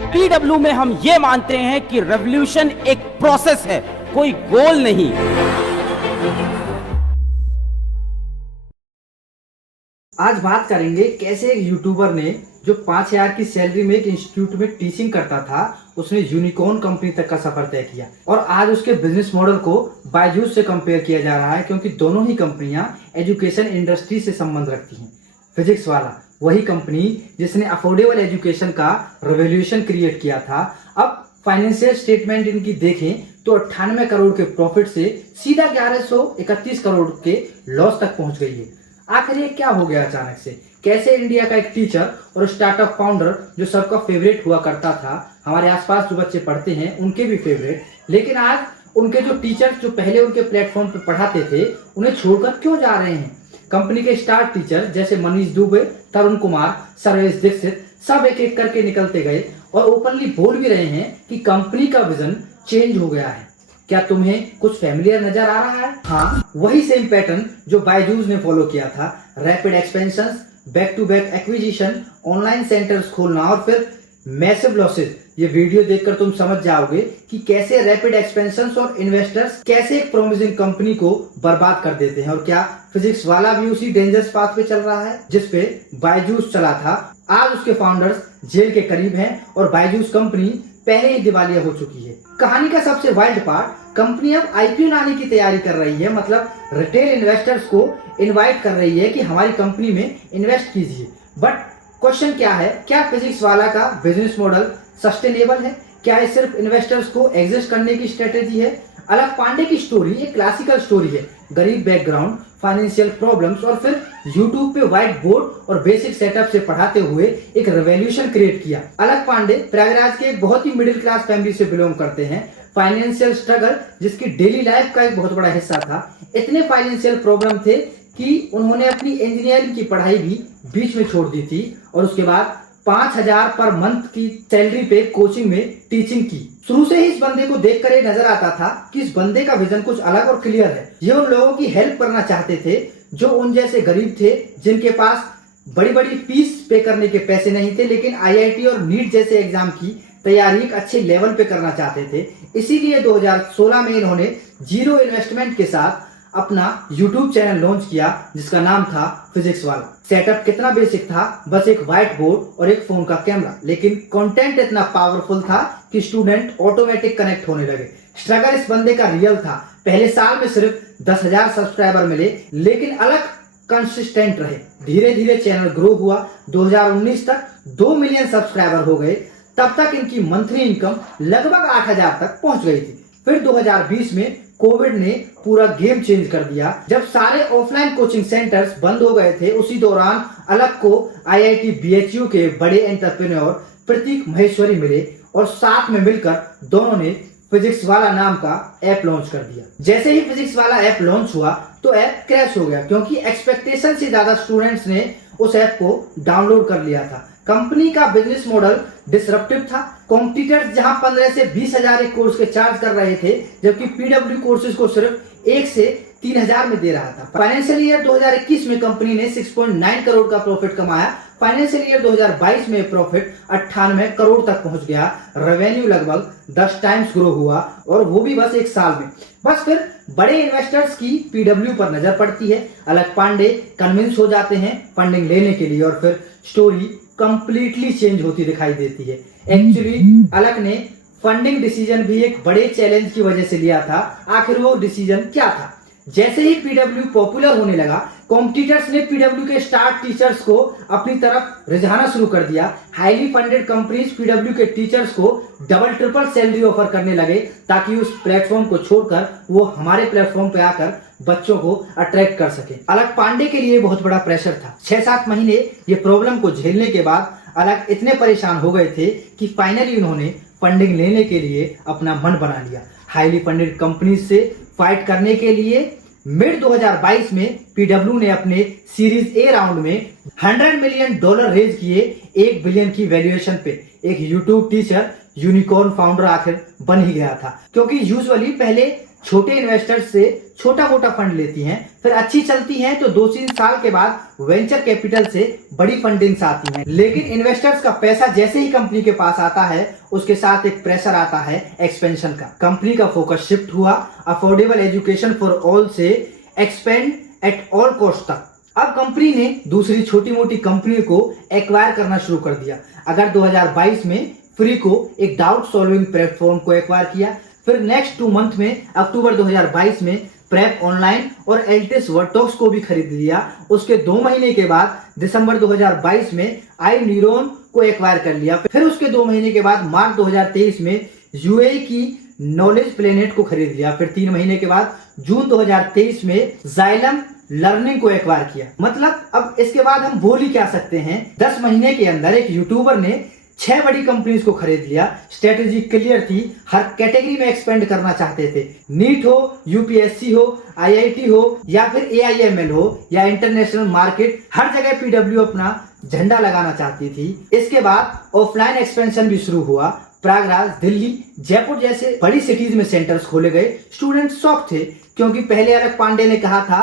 PW में हम ये मानते हैं कि रेवोल्यूशन एक प्रोसेस है, कोई गोल नहीं। आज बात करेंगे कैसे एक यूट्यूबर ने जो 5,000 की सैलरी में एक इंस्टीट्यूट में टीचिंग करता था, उसने यूनिकॉर्न कंपनी तक का सफर तय किया और आज उसके बिजनेस मॉडल को बायजूस से कंपेयर किया जा रहा है, क्योंकि दोनों ही कंपनियां एजुकेशन इंडस्ट्री से संबंध रखती हैं। फिजिक्स वाला वही कंपनी जिसने अफोर्डेबल एजुकेशन का रेवोल्यूशन क्रिएट किया था, अब फाइनेंशियल स्टेटमेंट इनकी देखें तो 98 करोड़ के प्रॉफिट से सीधा 1131 करोड़ के लॉस तक पहुंच गई है। आखिर ये क्या हो गया अचानक से? कैसे इंडिया का एक टीचर और स्टार्टअप फाउंडर जो सबका फेवरेट हुआ करता था, हमारे आसपास जो बच्चे पढ़ते हैं उनके भी फेवरेट, लेकिन आज उनके जो टीचर जो पहले उनके प्लेटफॉर्म पे पढ़ाते थे उन्हें छोड़कर क्यों जा रहे हैं? कंपनी के स्टार टीचर जैसे मनीष दुबे, तरुण कुमार, सर्वेश दीक्षित सब एक एक करके निकलते गए और ओपनली बोल भी रहे हैं कि कंपनी का विजन चेंज हो गया है। क्या तुम्हें कुछ फैमिलियर नजर आ रहा है? हाँ, वही सेम पैटर्न जो बायजूस ने फॉलो किया था। Rapid expansion, back to back acquisition, online centres खोलना और फिर मैसिव लॉसेज। ये वीडियो देखकर तुम समझ जाओगे कि कैसे रैपिड एक्सपेंशन और इन्वेस्टर्स कैसे एक प्रोमिसिंग कंपनी को बर्बाद कर देते हैं। और क्या फिजिक्स वाला भी उसी डेंजरस पाथ पे चल रहा है जिसपे बायजूस चला था? आज उसके फाउंडर्स जेल के करीब हैं और बायजूस कंपनी पहले ही दिवालिया हो चुकी है। कहानी का सबसे वाइल्ड पार्ट, कंपनी अब आईपीओ लाने की तैयारी कर रही है, मतलब रिटेल इन्वेस्टर्स को इनवाइट कर रही है कि हमारी कंपनी में इन्वेस्ट कीजिए। बट क्वेश्चन क्या है, क्या फिजिक्स वाला का बिजनेस मॉडल सस्टेनेबल है? क्या ये सिर्फ इन्वेस्टर्स को एग्जिस्ट करने की स्ट्रेटेजी है? अलक पांडे की स्टोरी एक क्लासिकल स्टोरी है। गरीब बैकग्राउंड, फाइनेंशियल प्रॉब्लम्स और फिर यूट्यूब पे व्हाइट बोर्ड और बेसिक सेटअप से पढ़ाते हुए एक रेवोल्यूशन क्रिएट किया। अलक पांडे प्रयागराज के एक बहुत ही मिडिल क्लास फैमिली से बिलोंग करते हैं। फाइनेंशियल स्ट्रगल जिसकी डेली लाइफ का एक बहुत बड़ा हिस्सा था। इतने फाइनेंशियल प्रॉब्लम थे कि उन्होंने अपनी इंजीनियरिंग की पढ़ाई भी बीच में छोड़ दी थी और उसके बाद 5,000 पर मंथ की सैलरी पे कोचिंग में टीचिंग की। शुरू से ही इस बंदे को देखकर ये नजर आता था कि इस बंदे का विजन कुछ अलग और क्लियर है। ये उन लोगों की हेल्प करना चाहते थे जो उन जैसे गरीब थे, जिनके पास बड़ी बड़ी फीस पे करने के पैसे नहीं थे, लेकिन आईआईटी और नीट जैसे एग्जाम की तैयारी एक अच्छे लेवल पे करना चाहते थे। इसीलिए 2016 में इन्होंने जीरो इन्वेस्टमेंट के साथ अपना यूट्यूब चैनल लॉन्च किया जिसका नाम था फिजिक्स वाला। सेटअप कितना बेसिक था, बस एक व्हाइट बोर्ड और एक फोन का कैमरा, लेकिन कंटेंट इतना पावरफुल था कि स्टूडेंट ऑटोमेटिक कनेक्ट होने लगे। स्ट्रगल इस बंदे का रियल था। पहले साल में सिर्फ 10,000 सब्सक्राइबर मिले, लेकिन अलग कंसिस्टेंट रहे। धीरे धीरे चैनल ग्रो हुआ। 2019 तक 2 मिलियन सब्सक्राइबर हो गए। तब तक इनकी मंथली इनकम लगभग 8,000 तक पहुंच गई थी। फिर 2020 में कोविड ने पूरा गेम चेंज कर दिया। जब सारे ऑफलाइन कोचिंग सेंटर्स बंद हो गए थे, उसी दौरान अलग को आईआईटी बीएचयू के बड़े एंटरप्रेन्योर प्रतीक महेश्वरी मिले और साथ में मिलकर दोनों ने फिजिक्स वाला नाम का ऐप लॉन्च कर दिया। जैसे ही फिजिक्स वाला ऐप लॉन्च हुआ तो ऐप क्रैश हो गया, क्योंकि एक्सपेक्टेशन से ज्यादा स्टूडेंट्स ने उस ऐप को डाउनलोड कर लिया था। कंपनी का बिजनेस मॉडल डिसरप्टिव था। कॉम्पिटिटर्स जहां 15 से 20,000 एक कोर्स के चार्ज कर रहे थे, जबकि पीडब्ल्यू कोर्सेज को सिर्फ 1 से 3,000 में दे रहा था। फाइनेंशियल ईयर 2021 में कंपनी ने 6.9 करोड़ का प्रॉफिट कमाया। फाइनेंशियल ईयर 2022 में प्रॉफिट 98 करोड़ तक पहुंच गया। रेवेन्यू लगभग 10 टाइम्स ग्रो हुआ और वो भी बस एक साल में। बस फिर बड़े इन्वेस्टर्स की पीडब्ल्यू पर नजर पड़ती है। अलक पांडे कन्विंस हो जाते हैं फंडिंग लेने के लिए और फिर स्टोरी कंप्लीटली चेंज होती दिखाई देती है। एक्चुअली अलक ने फंडिंग डिसीजन भी एक बड़े चैलेंज की वजह से लिया था। आखिर वो डिसीजन क्या था? जैसे ही पीडब्ल्यू पॉपुलर होने लगा, कॉम्पिटिटर्स ने पीडब्ल्यू के स्टार टीचर्स को अपनी तरफ रिझाना शुरू कर दिया। हाईली फंडेड कंपनीज पीडब्ल्यू के टीचर्स को डबल ट्रिपल सैलरी ऑफर करने लगे ताकि उस प्लेटफॉर्म को छोड़कर वो हमारे प्लेटफॉर्म पे आकर बच्चों को अट्रैक्ट कर सके। अलक पांडे के लिए बहुत बड़ा प्रेशर था। 6-7 महीने ये प्रॉब्लम को झेलने के बाद अलक इतने परेशान हो गए थे कि फाइनली उन्होंने फंडिंग लेने के लिए अपना मन बना लिया। हाईली फंडेड कंपनीज से फाइट करने के लिए मिड 2022 में पीडब्ल्यू ने अपने सीरीज ए राउंड में $100 मिलियन रेज किए 1 बिलियन की वैल्यूएशन पे। एक यूट्यूब टीचर यूनिकॉर्न फाउंडर आखिर बन ही गया था, क्योंकि यूजुअली पहले छोटे इन्वेस्टर्स से छोटा मोटा फंड लेती हैं, फिर अच्छी चलती हैं तो 2-3 साल के बाद वेंचर कैपिटल से बड़ी फंडिंग्स आती हैं। लेकिन इन्वेस्टर्स का पैसा जैसे ही कंपनी के पास आता है, उसके साथ एक प्रेशर आता है एक्सपेंशन का। कंपनी का फोकस शिफ्ट हुआ अफोर्डेबल एजुकेशन फॉर ऑल से एक्सपेंड एट ऑल कॉस्ट तक। अब कंपनी ने दूसरी छोटी मोटी कंपनी को एक्वायर करना शुरू कर दिया। अगर 2022 में फ्री को एक डाउट सॉल्विंग प्लेटफॉर्म को एक्वायर किया, फिर नेक्स्ट 2 मंथ में अक्टूबर 2022 में प्रेप ऑनलाइन और एल्टिस वर्टॉक्स को भी खरीद लिया। उसके 2 महीने के बाद दिसंबर 2022 में आई न्यूरॉन को एक्वायर कर लिया। फिर उसके 2 महीने के बाद मार्च 2023 में यूएई की नॉलेज प्लेनेट को खरीद लिया। फिर 3 महीने के बाद जून 2023 में जाइलम लर्निंग को एक्वायर किया। मतलब अब इसके बाद हम बोल ही क्या सकते हैं, 10 महीने के अंदर एक यूट्यूबर ने 6 बड़ी कंपनीज को खरीद लिया। स्ट्रेटेजी क्लियर थी, हर कैटेगरी में एक्सपेंड करना चाहते थे। नीट हो, यूपीएससी हो, आईआईटी हो या फिर एआईएमएल हो या इंटरनेशनल मार्केट, हर जगह पीडब्ल्यू अपना झंडा लगाना चाहती थी। इसके बाद ऑफलाइन एक्सपेंशन भी शुरू हुआ। प्रयागराज, दिल्ली, जयपुर जैसे बड़ी सिटीज में सेंटर्स खोले गए। स्टूडेंट शॉक थे क्योंकि पहले अलग पांडे ने कहा था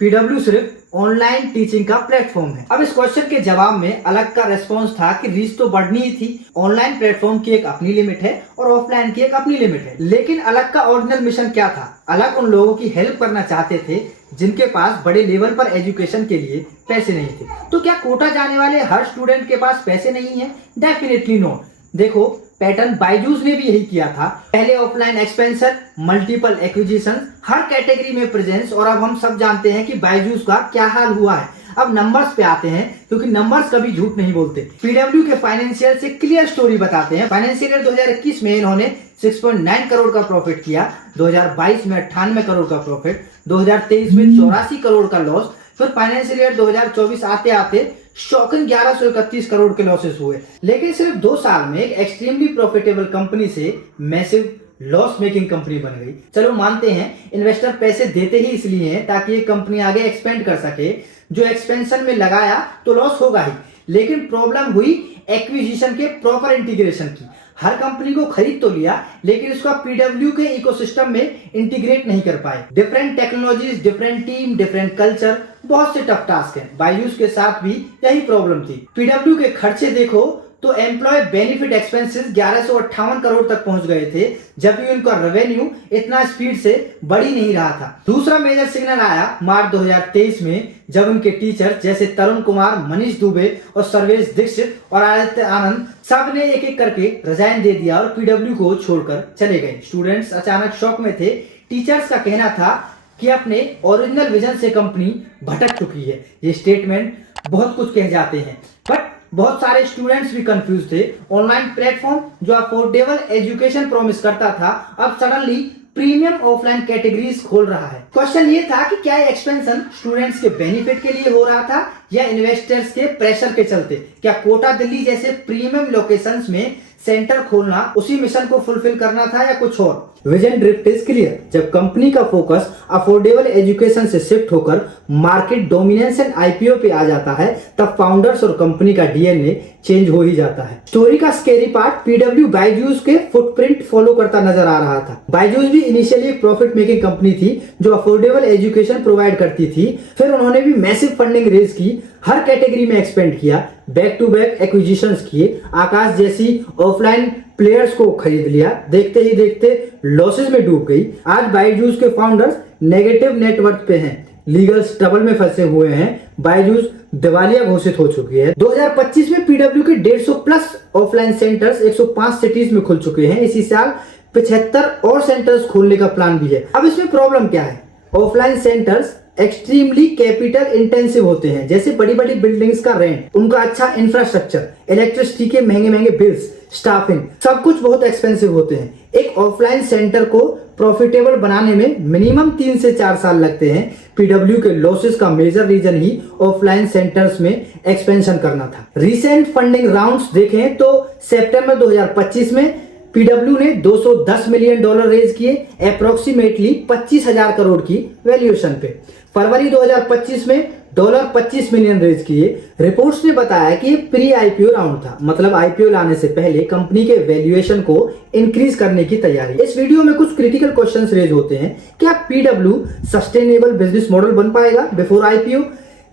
पीडब्ल्यू सिर्फ ऑनलाइन टीचिंग का प्लेटफॉर्म है। अब इस क्वेश्चन के जवाब में अलग का रेस्पॉन्स था कि रीच तो बढ़नी ही थी। ऑनलाइन प्लेटफॉर्म की एक अपनी लिमिट है और ऑफलाइन की एक अपनी लिमिट है। लेकिन अलग का ओरिजिनल मिशन क्या था? अलग उन लोगों की हेल्प करना चाहते थे जिनके पास बड़े लेवल पर एजुकेशन के लिए पैसे नहीं थे। तो क्या कोटा जाने वाले हर स्टूडेंट के पास पैसे नहीं है? Definitely not. देखो, पैटर्न बायजूस ने भी यही किया था। पहले ऑफलाइन एक्सपेंशन, मल्टीपल एक्विजिशन, हर कैटेगरी में प्रेजेंस, और अब हम सब जानते हैं कि बायजूस का क्या हाल हुआ है। अब नंबर्स पे आते हैं क्योंकि नंबर्स कभी झूठ नहीं बोलते। पीडब्ल्यू के फाइनेंशियल से क्लियर स्टोरी बताते हैं। फाइनेंशियल ईयर 2021 में इन्होंने 6.9 करोड़ का प्रॉफिट किया, 2022 में 98 करोड़ का प्रॉफिट, 2023 में 84 करोड़ का लॉस। फिर फाइनेंशियल ईयर 2024 आते आते शॉकिंग 1131 करोड़ के लॉसेस हुए। लेकिन सिर्फ 2 साल में एक एक्सट्रीमली प्रॉफिटेबल कंपनी से मैसिव लॉस मेकिंग कंपनी बन गई। चलो मानते हैं इन्वेस्टर पैसे देते ही इसलिए हैं ताकि ये कंपनी आगे एक्सपेंड कर सके। जो एक्सपेंशन में लगाया तो लॉस होगा ही, लेकिन प्रॉब्लम हुई एक्विजिशन के प्रॉपर इंटीग्रेशन की। हर कंपनी को खरीद तो लिया लेकिन उसका पीडब्ल्यू के इकोसिस्टम में इंटीग्रेट नहीं कर पाए। Different technologies, different team, different culture, बहुत से टफ टास्क हैं। बायजूस के साथ भी यही प्रॉब्लम थी। पीडब्ल्यू के खर्चे देखो तो एम्प्लॉय बेनिफिट एक्सपेंसेस 1158 करोड़ तक पहुंच गए थे, जबकि उनका रेवेन्यू इतना स्पीड से बढ़ ही नहीं रहा था। दूसरा मेजर सिग्नल आया मार्च 2023 में, जब उनके टीचर जैसे तरुण कुमार, मनीष दुबे और सर्वेश दीक्षित और आदित्य आनंद सब ने एक एक करके रिजाइन दे दिया और पीडब्ल्यू को छोड़कर चले गए। स्टूडेंट्स अचानक शॉक में थे। टीचर्स का कहना था कि अपने ओरिजिनल विजन से कंपनी भटक चुकी है। ये स्टेटमेंट बहुत कुछ कह जाते हैं, बट बहुत सारे स्टूडेंट्स भी कंफ्यूज थे। ऑनलाइन प्लेटफॉर्म जो अफोर्डेबल एजुकेशन प्रॉमिस करता था, अब सडनली प्रीमियम ऑफलाइन कैटेगरीज खोल रहा है। क्वेश्चन ये था कि क्या एक्सपेंशन स्टूडेंट्स के बेनिफिट के लिए हो रहा था या इन्वेस्टर्स के प्रेशर के चलते? क्या कोटा, दिल्ली जैसे प्रीमियम लोकेशंस में सेंटर खोलना उसी मिशन को फुलफिल करना था या कुछ और? Vision drift is clear. जब कंपनी का फोकस अफोर्डेबल एजुकेशन से शिफ्ट होकर मार्केट डोमिनेंस एंड आईपीओ पे आ जाता है, तब फाउंडर्स और कंपनी का डीएनए चेंज हो ही जाता है। स्टोरी का स्केरी पार्ट, पीडब्ल्यू बायजूस के फुटप्रिंट फॉलो करता नजर आ रहा था। बायजूस भी इनिशियली एक प्रॉफिट मेकिंग कंपनी थी जो अफोर्डेबल एजुकेशन प्रोवाइड करती थी। फिर उन्होंने भी मैसिव फंडिंग रेज की, हर कैटेगरी में एक्सपेंड किया, बैक टू बैक एक्विजिशंस किए, आकाश जैसी ऑफलाइन प्लेयर्स को खरीद लिया। देखते ही देखते लॉसेस में डूब गई। आज बायजूस के फाउंडर्स नेगेटिव नेटवर्थ पे हैं, लीगल ट्रबल में फंसे हुए हैं। बायजूस दिवालिया घोषित हो चुकी है। 2025 में पीडब्ल्यू के 150 प्लस ऑफलाइन सेंटर्स 105 सिटीज में खुल चुके हैं। इसी साल 75 और सेंटर्स खोलने का प्लान भी है। अब इसमें प्रॉब्लम क्या है? Offline centres extremely capital intensive होते हैं, जैसे बड़ी बड़ी बिल्डिंग्स का रेंट, उनका अच्छा इंफ्रास्ट्रक्चर, इलेक्ट्रिसिटी के महंगे महंगे बिल्स, स्टाफिंग, सब कुछ बहुत एक्सपेंसिव होते हैं। एक ऑफलाइन सेंटर को प्रॉफिटेबल बनाने में मिनिमम 3 से 4 साल लगते हैं। पीडब्ल्यू के लॉसेस का मेजर रीजन ही ऑफलाइन सेंटर्स में एक्सपेंशन करना था। रिसेंट फंडिंग राउंड्स देखें तो सितंबर 2025 में पीडब्ल्यू ने 210 मिलियन डॉलर रेज किए, अप्रोक्सीमेटली 25,000 करोड़ की वैल्यूएशन पे। फरवरी 2025 में $25 मिलियन रेज किए। रिपोर्ट्स ने बताया कि ये प्री आईपीओ राउंड था, मतलब आईपीओ लाने से पहले कंपनी के वैल्यूएशन को इंक्रीज करने की तैयारी। इस वीडियो में कुछ क्रिटिकल क्वेश्चंस रेज होते हैं। क्या पीडब्ल्यू सस्टेनेबल बिजनेस मॉडल बन पाएगा बिफोर आईपीओ?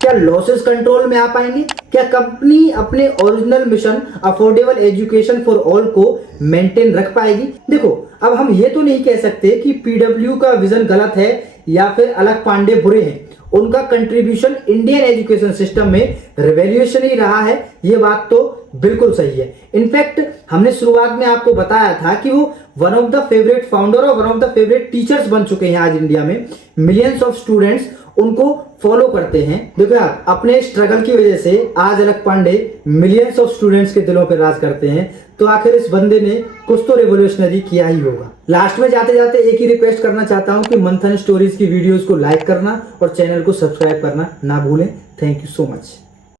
क्या लॉसेस कंट्रोल में आ पाएंगे? क्या कंपनी अपने original mission affordable education for all को मेंटेन रख पाएगी? देखो, अब हम ये तो नहीं कह सकते कि पीडब्ल्यू का विजन गलत है या फिर अलग पांडे बुरे हैं। उनका कंट्रीब्यूशन इंडियन एजुकेशन सिस्टम में रिवॉल्यूशन ही रहा है, ये बात तो बिल्कुल सही है। इनफैक्ट हमने शुरुआत में आपको बताया था कि वो one of the favourite founder और one of the favourite teachers बन चुके हैं आज इंडिया में। मिलियंस ऑफ स्टूडेंट्स उनको फॉलो करते हैं। देखो यार, अपने स्ट्रगल की वजह से आज अलग पांडे मिलियंस ऑफ स्टूडेंट्स के दिलों पर राज करते हैं, तो आखिर इस बंदे ने कुछ तो रेवोल्यूशनरी किया ही होगा। लास्ट में जाते जाते एक ही रिक्वेस्ट करना चाहता हूं कि मंथन स्टोरीज की वीडियोस को लाइक करना और चैनल को सब्सक्राइब करना ना भूलें। Thank you so much.